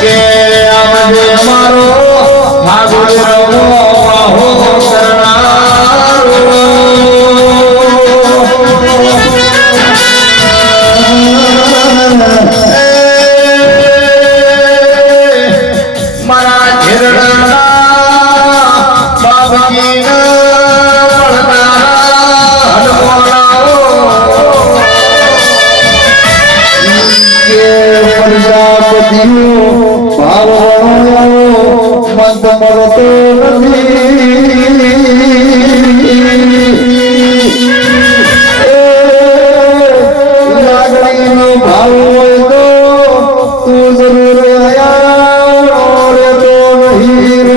કે આવજે અમારો ભાગોદરનો વાહો કરનારો મારા ઘેરડાના બાબજીના પડદાના હડકોલાઓ કે પ્રજાપતિઓ ભાવવાનો મંદ મળતો નથી લાગણીનો ભાવ હોય તો તું જરૂર આયા રે તો નહીં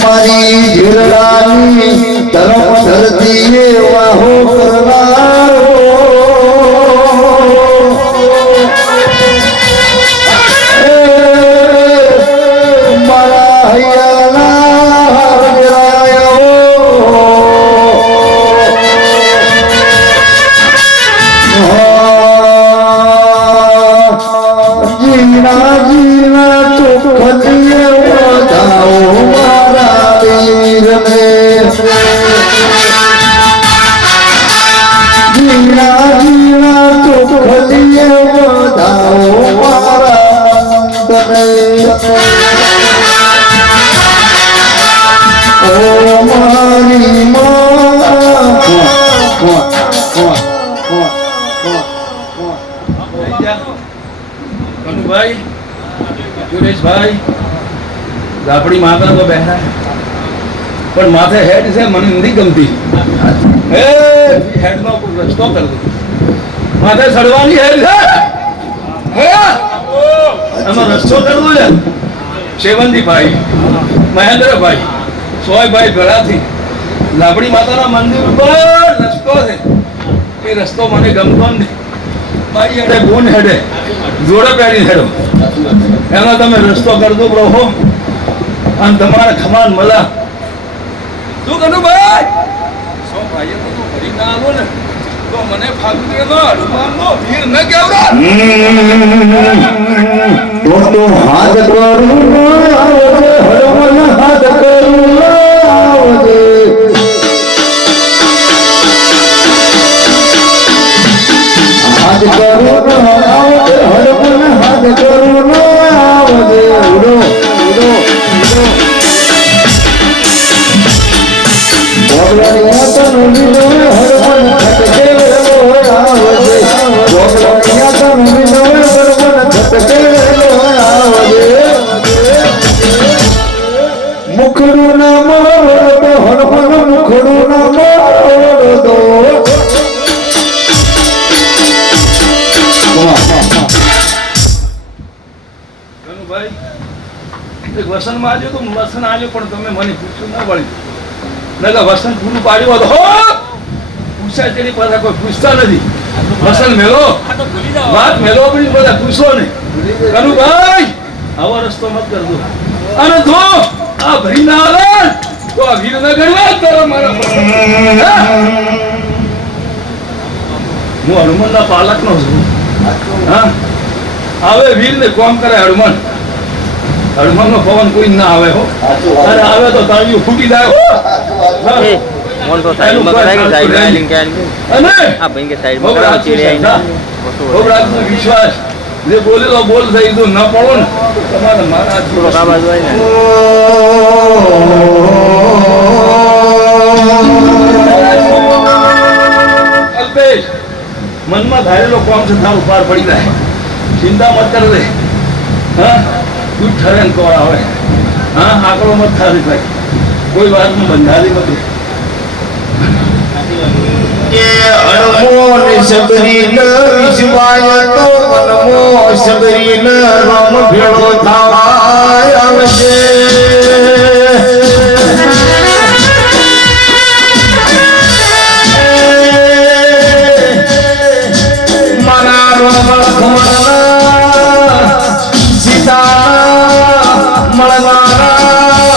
મારી ઘેરડાની ધર્મ ધરતી વાહો કરનારો મારા હૈયાના જીના જીના ચોખલીએ વધાવો મારા વીરને જીના જીના ચોખલીએ વધાવો મારા તને ઓ મારી ભાઈ સુરેશભાઈ આપણી માતા તો બહેરા પણ માથે હેડ છે મને નથી ગમતી હેડ નો રસ્તો કર દો માથે સડવાની હેડ છે એમાં રસ્તો કરવો છે શેવંતીભાઈ મહેન્દ્રભાઈ સોયભાઈ ભેળાથી લાબડી માતાના મંદિર ઉપર રસ્તો છે એ રસ્તો મને ગમતો નથી ભાઈ હેડે ગુણ હેડે જોડે પહેરી હેડો એનો તમે રસ્તો કરજો પ્રભુ અને તમારા ખમાન મળા શું કરું ભાઈ સો ભાઈ તો ફરી ના આવો ને તો મને ફાગુદીનો હનુમાનનો વીર ન કેવરા તો હાથ કરું આવજે હનુમાન હાથ કરું આવજે હાથ કરું આવજે હનુમાન હાથ કરું આવજે ઉડો ઉડો ઉડો બોગલાની તન વિનો હનુમાન ખટકે આવજે બોગલાની તન વિનો હનુમાન ખટકે આવજે મુખડું ના મોડો તો હનુમાન મુખડું ના મોડો તો વસન માં આવ્યો તો વસન આવ્યો પણ તમે મને પૂછ્યું ના વળી નકા વસન પૂરું પાડ્યું હોત હો પૂછાય તેની પાસે કોઈ પૂછતા નથી વસન મેલો વાત મેલો પણ બધા પૂછો નહીં કનુભાઈ આવો રસ્તો મત કરજો અને જો આ ભાઈ ના આવે તો આ વીર ના ગણવા કરો મારા હું હનુમાન ના પાલક નો છું હા આવે વીર ને કોમ કરે હનુમાન હનુમાન નો પવન કોઈ ના આવે હો અરે આવે તો તાળીઓ ફૂટી જાય હો મોન તો સાઈડ માં કરાય કે સાઈડ માં લિંક આન અને આ ભાઈ કે સાઈડ માં કરાવ ચીરે આઈને ઓબરાજ નો વિશ્વાસ જે બોલે તો બોલ થઈ તો ન પડો ને તમારે મારા થોડો આ બાજુ આય ને અલ્પેશ મનમાં ધારેલો કામ છે થાળ પાર પડી જાય ચિંતા મત કર દે હા તું ઠરે ને કોણ આવે હા આંકડો મત થારી ભાઈ કોઈ વાતમાં બંધારી નથી કે અણમોલ સબરીન વિશ્વાય તો મનમો સબરીન રામ ભેળો થાય આવશે મારા રામ લખમણ સીતા મળવાના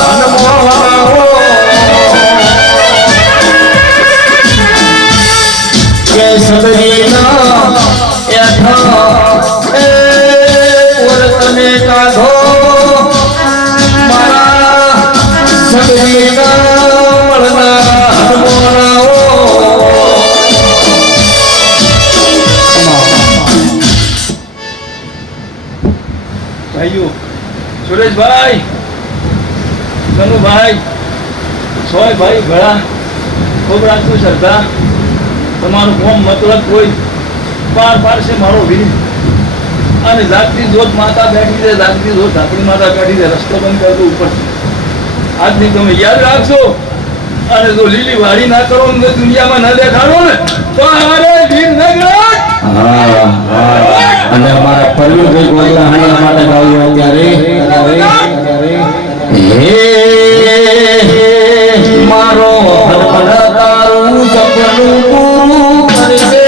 હનુમાન કે સબરીના બેઠા એ ઓરતને કાઢો મારા સગીના મળનારા હરમોનાઓ ભાઈઓ સુરેશભાઈ કનુભાઈ સોય ભાઈ ભળા ખૂબ રાખતું શ્રદ્ધા તમારું કોમ મતલબ કોઈ પાર પાડશે મારો વીર અને જાગતી જોત માતા બેઠી છે જાગતી જોત આપણી માતા બેઠી છે રસ્તો બંધ કરતો ઉપર આજની તમે યાદ રાખશો અને જો લીલી વાડી ના કરો ને દુનિયામાં ના દેખાડો ને તો અમારે વીર ન ગણાય. અને અમારા પરવીનભાઈ ગોગલા માટે ગાયું અત્યારે હે મારો હરપડ તારું સપનું પૂરું કરજે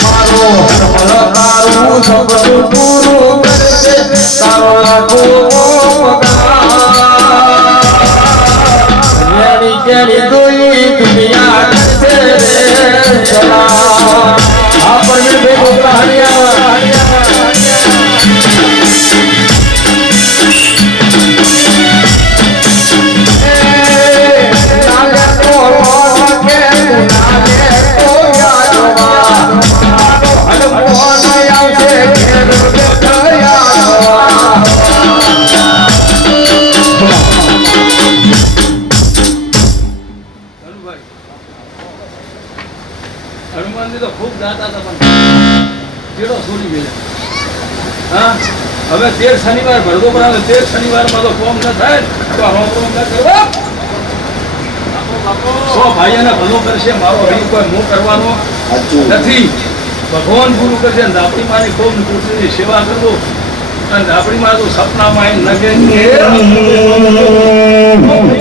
મારો હરપડ તારું સપનું પૂરું કરજે તારો લાખો દુનિયા કરશે ચલા આ પરવીનભાઈ ગોગલા હરિયાણા હનુમાનજી તો ખૂબ જાતા હતા પણ કેળો છોડી ગયેલા. હા હવે 13 શનિવાર ભરતો પણ આવે 13 શનિવારમાં તો કોમ ન થાય તો આ રોમ ન કરવા સો ભાઈઓને ભલો કરશે મારો અહીં કોઈ હું કરવાનો નથી. ભગવાન ગુરુ કરશે અને આપણી માની ખૂબ કૃષ્ણની સેવા કરજો અને આપણી માં તો સપનામાં એમ લગે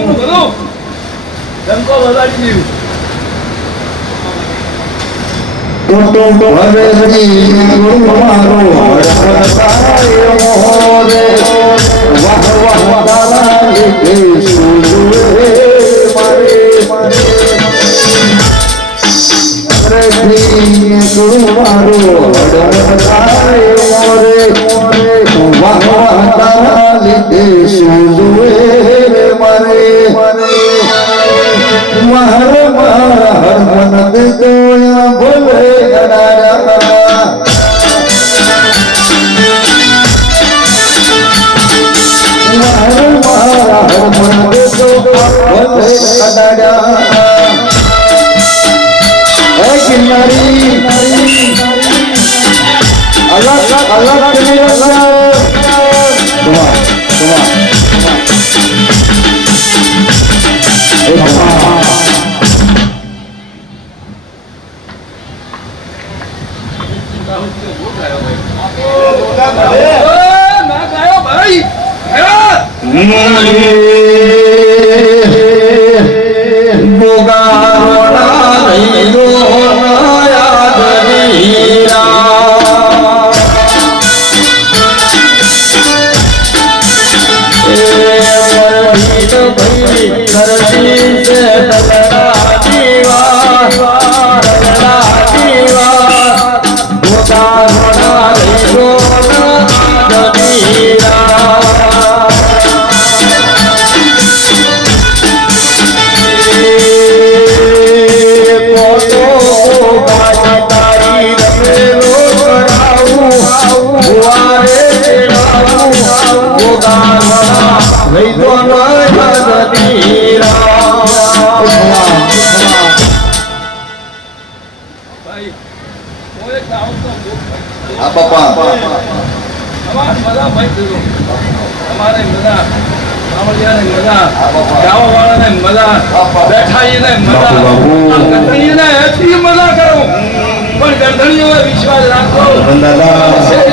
બધું ધનકો બગાડી દીધું. વિશ્વાસ રાખો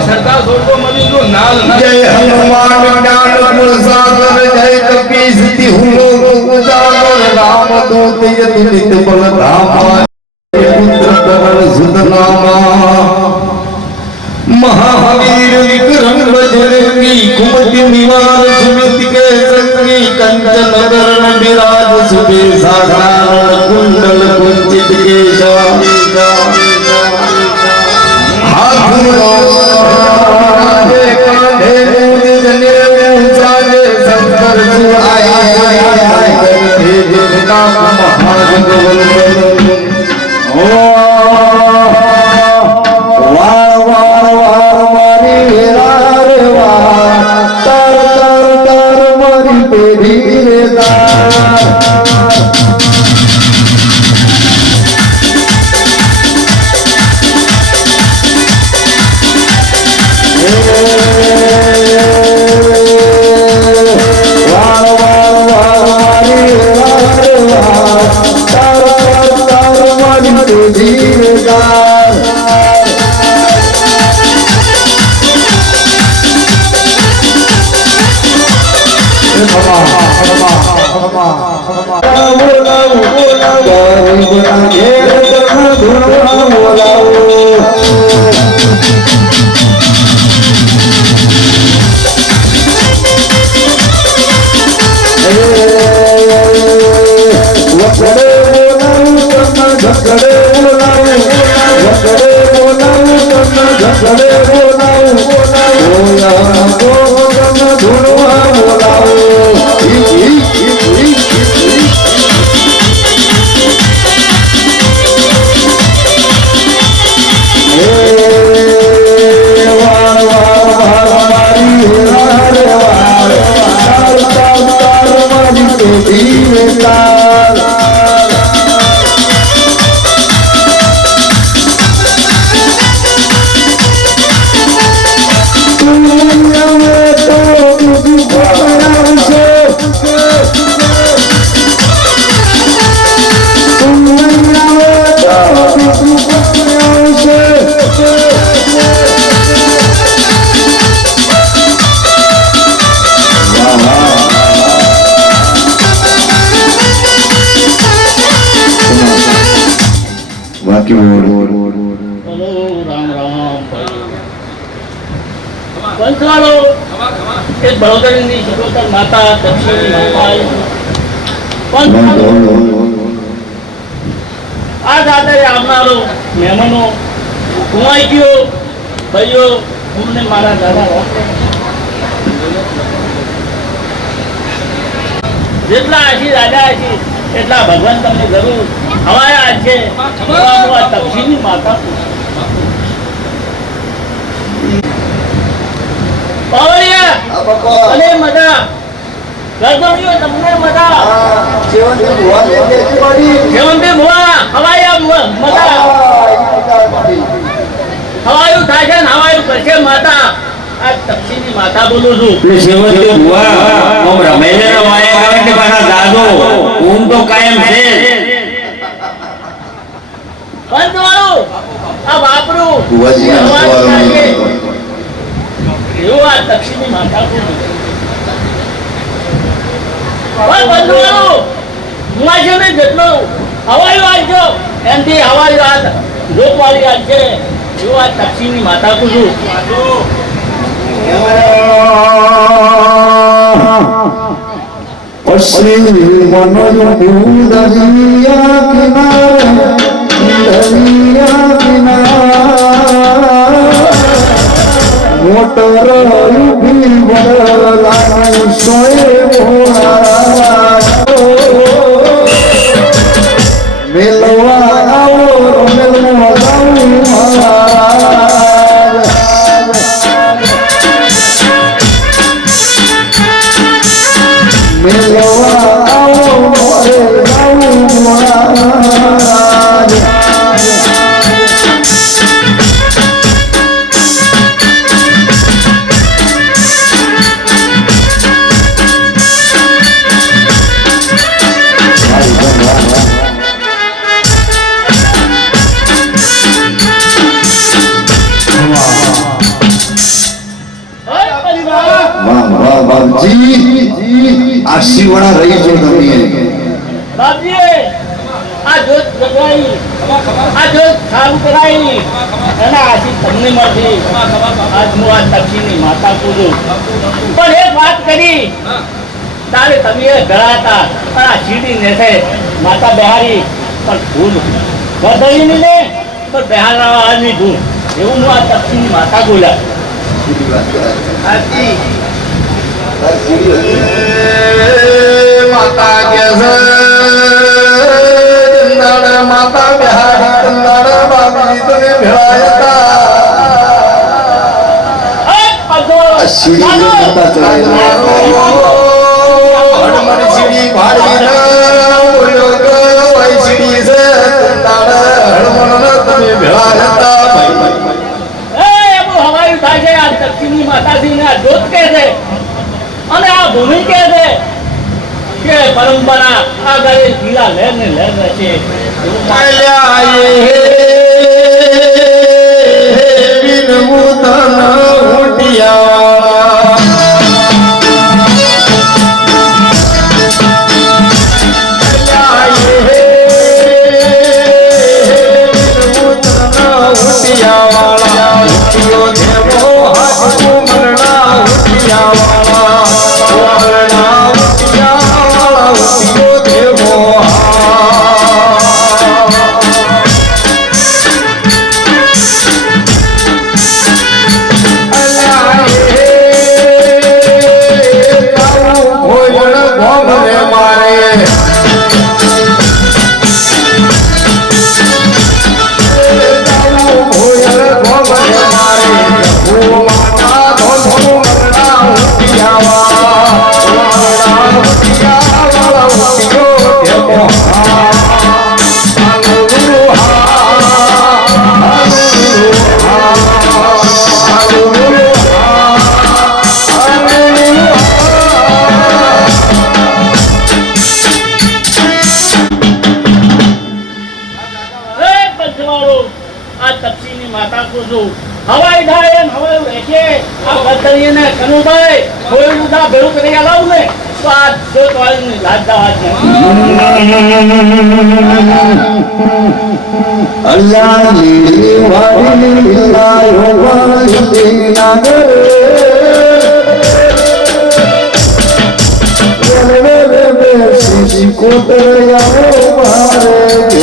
સરકાર છોડતો મળી તો નાલ જય હનુમાન જ્ઞાન ગુણસાગર જય કપીશ તિહુલો ગુજાગર રામ દૂત યતુલિત બલધામા પુત્ર કરણ સુતનામા महावीर विक्रम बजरंगी कुमति निवार सुमित के संगी कंचन वरण विराज सुबेसा कानन कुंडल कुंचित केशा हाथ राजे कांधे मूंज जनेऊ साजे शंकर सुहाए कंधे जिनका महाजगवंदन બંસવાળો એક બળોદરની સર્વોત્તમ માતા દક્ષિણી માતા આ સાથે આવનારો મહેમાનો કુમાઈઓ ભાઈઓ અમને મારા દાદા જેટલા આશી રાજા આશી એટલા ભગવાન તમને જરૂર હવાયા છે દક્ષિણની માતા અને મજા ગરબડીઓ તમને મજા જેવંતી ભુવા હવાયા મજા હવાયું થાય છે ને હવાયું કરશે માતા આ તક્ષીની માતા બોલું છું સેવંતી બુઆ ઓમ રમેશનો વાય આવે કે મારા દાદો ઊંઘ તો કાયમ છે બંધવાળું આ વાપરું બુઆજી એવું આ દક્ષિણની માતા બોલું બંધવાળું હું ને જેટલો હવાયું આવજો એમથી હવાયું આ લોકવાળી આજ છે એવું આ દક્ષિણની માતા બોલું અશ્વિન મનોજ દરિયા કિનારે મોટર ઉભી વરલાની સોય ભોળા મેલવા આવો મેલવા જાઉં મેલવા આવો મોરે જાઉં મહારાજ બાપજી આ શિવણા રહી છો તમે બાપજી આ જોત જગાઈ આ જોત સારું કરાઈ એના આથી તમને મળશે આજ હું આ તક્ષીની માતા પૂજું પણ એક વાત કરી તારે તમે ધરાતા પણ આ સીડી નેસે માતા બહારી પણ ભૂલ બધાઈ ને પણ બહારની ભૂલ એવું હું આ તક્ષીની માતા બોલ્યા આથી માતા કે માતા બિહારી તંદાડ બાબી તને ભેળાયતા સીડી માતા ચડાઈ હડમણ સીડી ભાડી ન બોલ્યો કે ભાઈ સીડી છે તંદાડ હડમણ તમે ભેળાયતા ભાઈ એવું હવાયું થાય છે આ તક્ષીની માતાજી ને આ જોત કે છે અને આ ભૂમિ કે છે કે પરંપરા આગળ પીલા લહેર ને લહેર રહેશે હવાઈ થાય એમ હવાયું રહેશે આ બદલીને કનુભાઈ કોઈ ઉદા ભેળું કરી આલાવું ને તો આ જો તમારી લાજદા વાત અલ્લાહ ની વાડી લાયો વાડી નાગર કોતરિયા મારે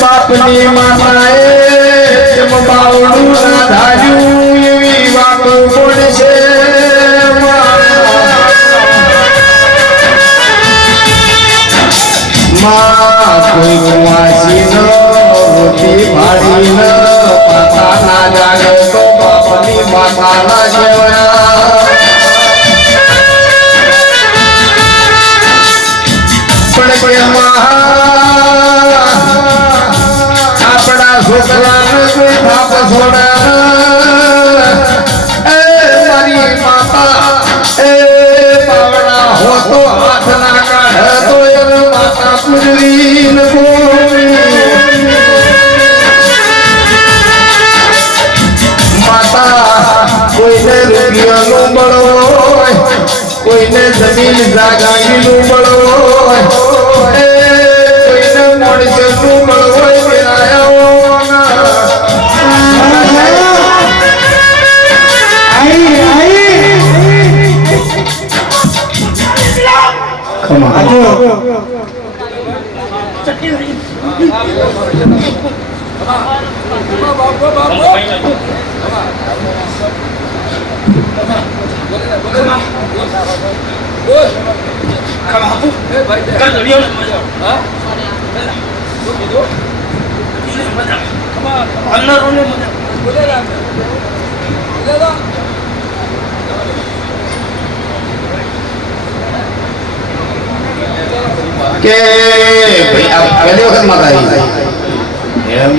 બાપની માતાએ બાવડું ધાર્યું એવી વાતો પડશે કોઈ કુવાસી ન રોટી ભાડી ન પાતા ના જાગે તો બાપની માતા ના કહેવાય પણ આપણા છોકરાને કોઈ બાપ છોડે મારી માતા એ પાવડા હો તો હાથ ના કાઢે તો એને માતા પૂજવી ન માતા કોઈને રૂપિયાનું બળ હોય કોઈને જમીન જાગાવીનું બળ હોય કોઈને મણસનું બળ હોય કે ભાઈ આ પહેલી વખત માં આવી એમ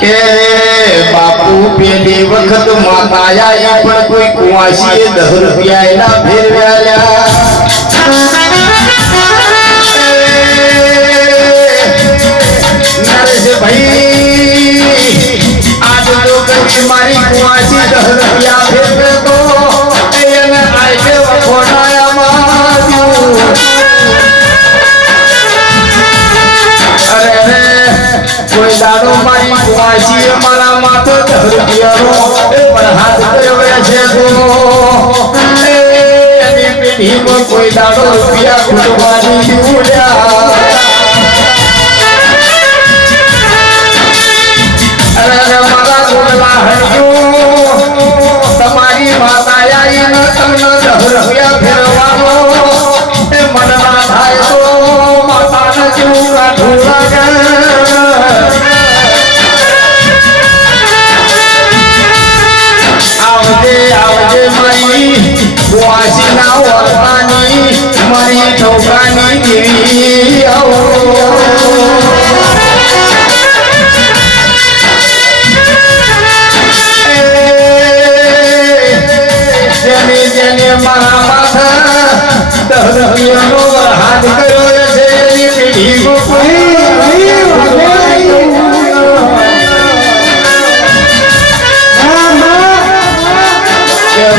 કે બાપુ પેલી વખત માતા આયા પણ કોઈ કુવાસીએ 10 રૂપિયા એના ફેરવ્યા ભાઈ આજ તો કઈ મારી કુવાસી 10 રૂપિયા ફેરવે તો એને આગે વખોડાયા માર્યું અરે રે કોઈ દાડો મારી કુવાસી મારા માથે 10 રૂપિયાનો પણ હાથ ફેરવે છે તો એની પેઢીમાં કોઈ દાડો રૂપિયા ખૂટવાની ઉડ્યા તમારી માતા આવીને તમને 10 રૂપિયા ફેરવાનો એ મનમાં થાય તો માતાને જેવું કાઢું લાગે આવજે આવજે મારી કુવાસીના વર્તાની મારી ઢોકાની દેવી આવો મારા માથા 10 રૂપિયાનો હાથ કર્યો છે એની પેઢીમાં કોઈ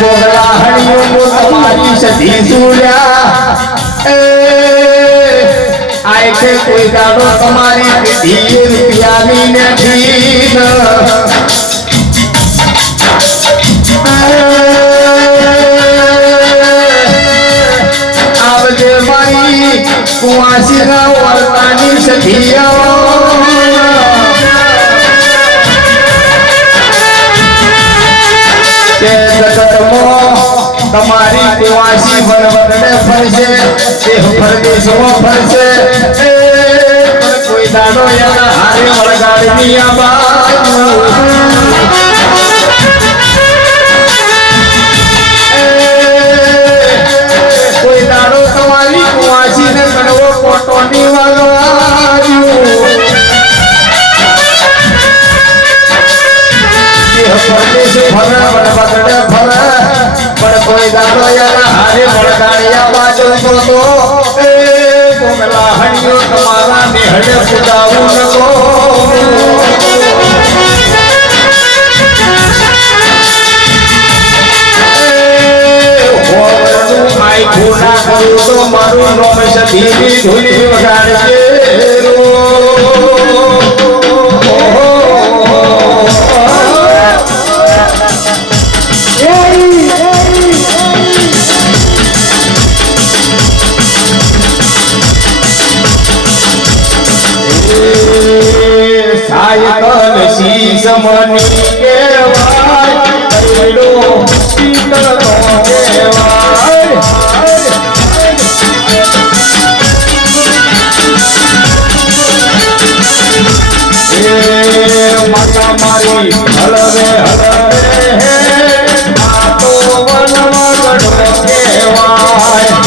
બોગલા હળિયો તમારી સધી સુર્યા આય છે કોઈ દાડો તમારી પેઢી રૂપિયાની નથી મારી કુવાસીના વર્તાની સખીઓ તે જગતમાં તમારી કુવાસી વડવડે ફરશે દેહ પરદેશમાં ફરશે પણ કોઈ દાડો એના હારે વળગાડની આ બાજુ કોઈ દાડો તમારી કુવાસીને કડવો કોટોની વાગવાયું પરદેશ ફરે વડવડે ફરે પણ કોઈ દાડો એના હારે વળગાડ્યા બાજુ તો એ કોમલા હણિયો તમારા નેહડે પૂજાવું નકો ખૂણા કરું તો મારું નામ સધી ધૂલી વગાડજે સાયકલ શીશ મની કેવાય કઈડો શીતળ કેવાય માતા મારી હલવે હલવે આ તો વનવગડો કેવાય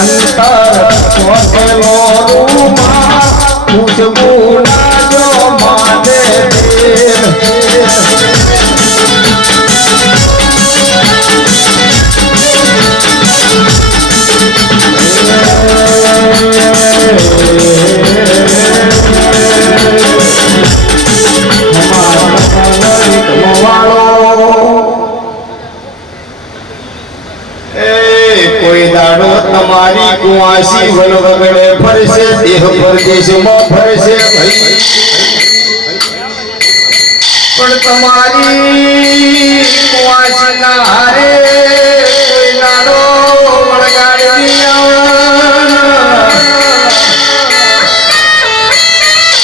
અંતર સ્વર્ગનો રૂમા ખુશબુ નાજો માથે કુવાસી વન વગડે ફરશે દેહ પરદેશમાં ફરશે ભાઈ પણ તમારી કુવાસીના હારે કોઈ નાનો વળગાડી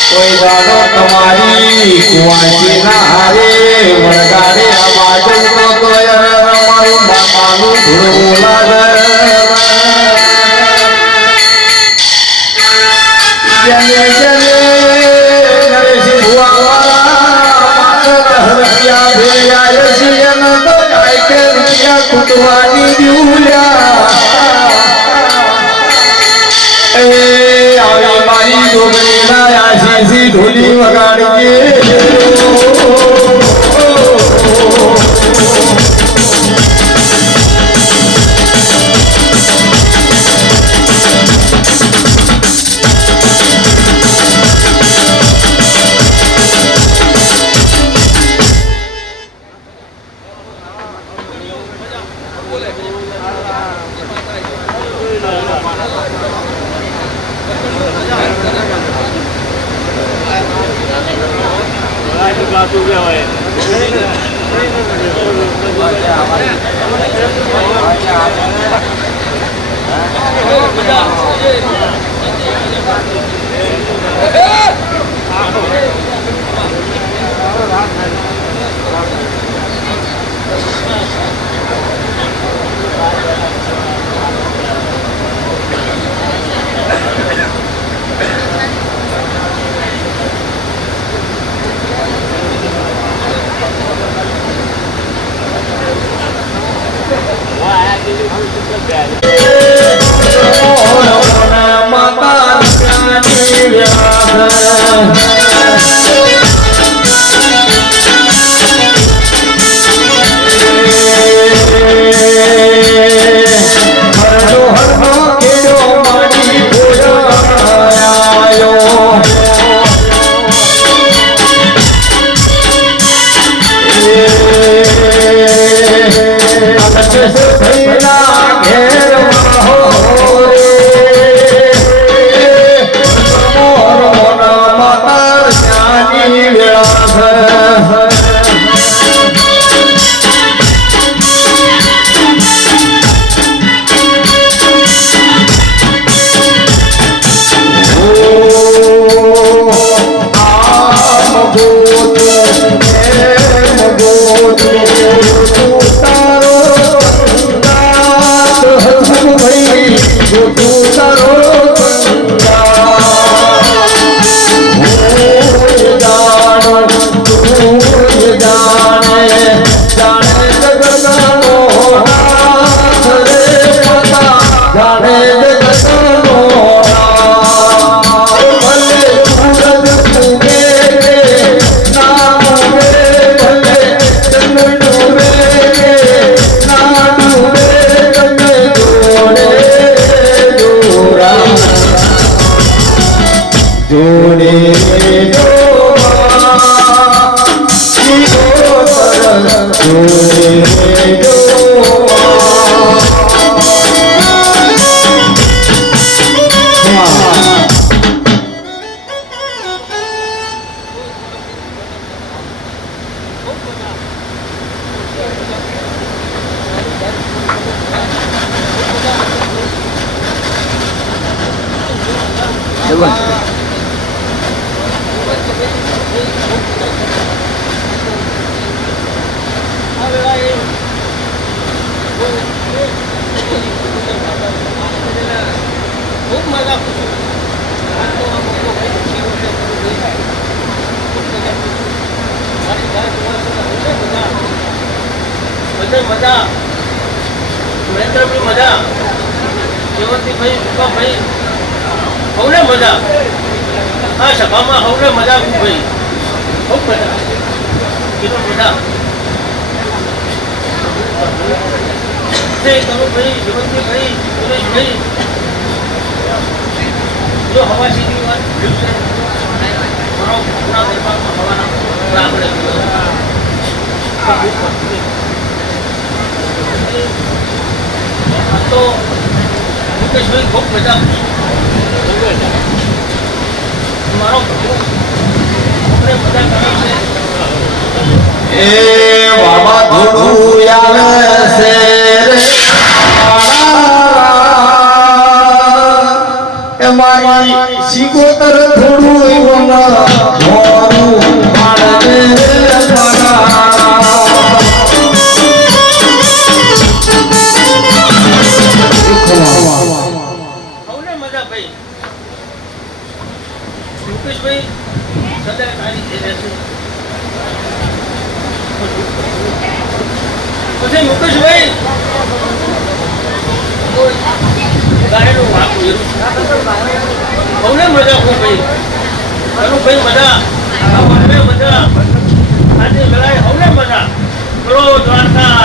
કોઈ દાડો તમારી કુવાસીના હારે વળગાડે આવાજ તો મારું બાપાનું ધૂળવું લાગે જને જને નરેશ ભુવાવાળા રૂપિયા ભેળ્યા છે ન તો જાય કે રૂપિયા કૂટવાની દીવલ્યા એ આવી મારી ડોગરીના આશીષી ઢોલી વગાડીએ મજા મહેન્દ્રભાઈ મજા જયવંતીભાઈ ભાઈ હવને મજા આ સભામાં હવને મજા ભાઈ ખૂબ મજા કીધું મજા કરુભાઈ જયવંતીભાઈ સુરેશભાઈ જો હવાસીની વાત મારો પૂરા દરબારમાં હવાના આપણે તો મુકેશભાઈ ખૂબ મજા મારો આપણે બધા કરે છે એ બાબા થોડું આવે છે રે એ મારી સિકોતર થોડું મોરું પાડે સૌને મજા ભાઈ મુકેશભાઈ સદાય તારી થઈ રહેશે પછી મુકેશભાઈ ગાયનું વાંકું એવું સૌને મજા ખૂબ ભાઈ ભાઈ મજા મને મજા આજે મેળાએ સૌને મજા બોલો દ્વારકા